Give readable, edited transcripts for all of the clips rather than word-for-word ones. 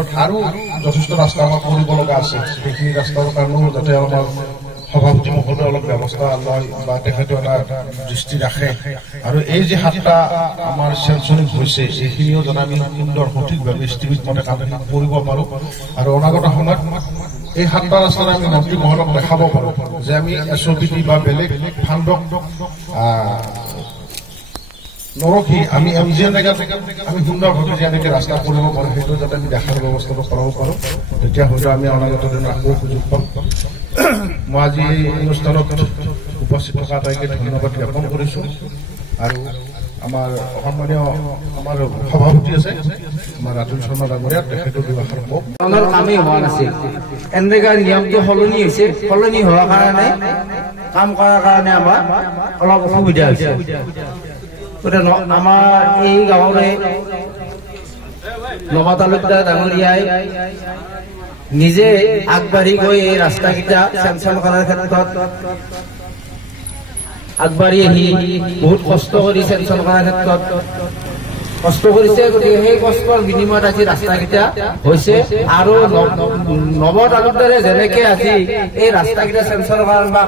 অধীনত আৰু যথেষ্ট ৰাস্তা আমাৰ কৰিব লগা আছে সেইখিনি ৰাস্তাৰ কাৰণেও যাতে আমাৰ সভাপতি মহোদয়ে অলপ ব্যৱস্থা লয় বা তেখেতে এটা দৃষ্টি ৰাখে আৰু এই যে 7টা আমাৰ চেঞ্চনিং হৈছে এইখিনিও যাতে আমি সুন্দৰ সঠিকভাৱে স্থিতিত মতে কাম কৰিব পাৰোঁ আৰু অনাগত সময়ত এই 7টা ৰাস্তাত আমি মন্ত্ৰী মহোদয়ক দেখাব পাৰোঁ যে আমি SOPT বা বেলেগ ফাণ্ডক নৰখি আমি MGNৰেগাত আমি সুন্দৰভাৱে যে এনেকৈ ৰাস্তা কৰিব পাৰোঁ সেইটো যাতে আমি দেখাৰ ব্যৱস্থাটো কৰাব পাৰোঁ তেতিয়া হয়তো আমি অনাগত দিনত আকৌ সুযোগ পাম মই আজি এই অনুষ্ঠানত উপস্থিত থকা আটাইকে ধন্যবাদ জ্ঞাপন কৰিছোঁ আৰু আমাৰ সন্মানীয় আমাৰ সভাপতি আছে আমাৰ ৰাতুল শৰ্মা ডাঙৰীয়া তেখেতৰ ব্যৱহাৰ কওক কামেই হোৱা নাছিল এনৰেগাৰ নিয়মটো সলনি হোৱাৰ কাৰণে কাম কৰাৰ কাৰণে আমাৰ অলপ অসুবিধা হৈছে আমাৰ এই গাঁৱৰে নবা তালুকদাৰ ডাঙৰীয়াই নিজে আগবাঢ়ি গৈ এই ৰাস্তাকেইটা চেংচন কৰাৰ ক্ষেত্ৰত আগবাঢ়ি আহি বহুত কষ্ট কৰি চেংচন কৰাৰ ক্ষেত্ৰত কষ্ট কৰিছে গতিকে সেই কষ্টৰ বিনিময়ত আজি ৰাস্তাকেইটা হৈছে আৰু নব তালুকদাৰে যেনেকে আজি এই ৰাস্তাকেইটা চেংচন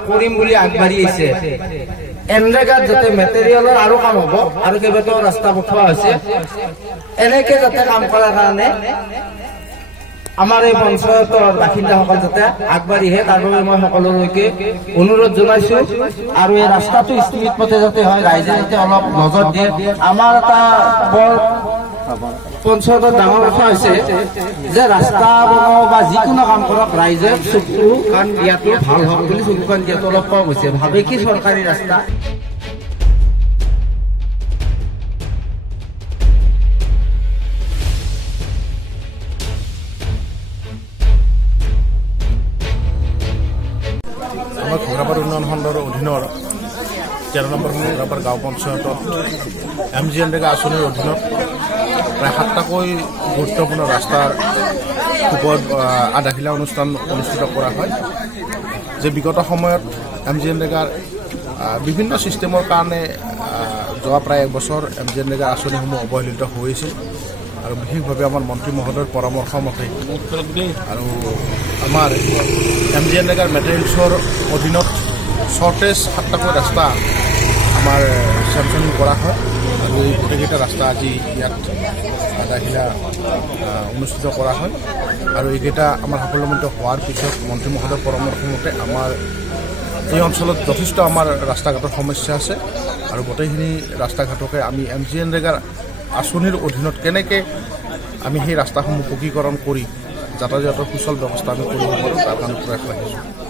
কৰিম বুলি আগবাঢ়ি আহিছে এনৰেগাত যাতে মেটেৰিয়েলৰ আৰু কাম হ'ব আৰু কেইবাটাও ৰাস্তা পঠোৱা হৈছে এনেকে যাতে কাম কৰাৰ কাৰণে আমাৰ এই পঞ্চায়তৰ বাসিন্দাসকল যাতে আগবাঢ়ি আহে তাৰ বাবে মই সকলোলৈকে অনুৰোধ জনাইছো আৰু এই ৰাস্তাটো স্থিমিত পথে যাতে হয় ৰাইজে যাতে অলপ নজৰ দিয়ে আমাৰ এটা পঞ্চায়তৰ ডাঙৰ কথা হৈছে যে ৰাস্তা বনাও বা যিকোনো কাম কৰক ৰাইজে চকু কাণ দিয়াটো ভাল হওক বুলি চকু কাণ দিয়াটো অলপ কম হৈছে ভাবে কি চৰকাৰী ৰাস্তা আমাৰ ঘোঁৰাপাৰ উন্নয়ন খণ্ডৰ অধীনৰ 13 নম্বৰ ঘোঁৰাপাৰ গাঁও পঞ্চায়তত MGNৰেগা আঁচনিৰ অধীনত প্ৰায় 7টাকৈ গুৰুত্বপূৰ্ণ ৰাস্তাৰ ওপৰত আধাখিলা অনুষ্ঠান অনুষ্ঠিত কৰা হয় যে বিগত সময়ত MGNৰেগাৰ বিভিন্ন ছিষ্টেমৰ কাৰণে যোৱা প্ৰায় 1 বছৰ MGNৰেগা আঁচনিসমূহ অৱহেলিত হৈছিল আৰু বিশেষভাৱে আমাৰ মন্ত্ৰী মহোদয়ৰ পৰামৰ্শ মতে আৰু আমাৰ MGNৰেগাৰ মেটেৰিয়েলছৰ অধীনত শ্বৰ্টেজ 7টাকৈ ৰাস্তা আমাৰ চেংচনিং কৰা হয় আৰু এই গোটেইকেইটা ৰাস্তা আজি ইয়াত আধাখিলা অনুষ্ঠিত কৰা হয় আৰু এইকেইটা আমাৰ সাফল্যমণ্ডিত হোৱাৰ পিছত মন্ত্ৰী মহোদয়ৰ পৰামৰ্শ মতে আমাৰ এই অঞ্চলত যথেষ্ট আমাৰ ৰাস্তা ঘাটৰ সমস্যা আছে আৰু গোটেইখিনি ৰাস্তা ঘাটকে আমি MGNৰেগাৰ আঁচনিৰ অধীনত কেনেকৈ আমি সেই ৰাস্তাসমূহ পকীকৰণ কৰি যাতায়াতৰ সুচল ব্যৱস্থা আমি কৰিব পাৰোঁ তাৰ কাৰণে প্ৰয়াস ৰাখিছোঁ।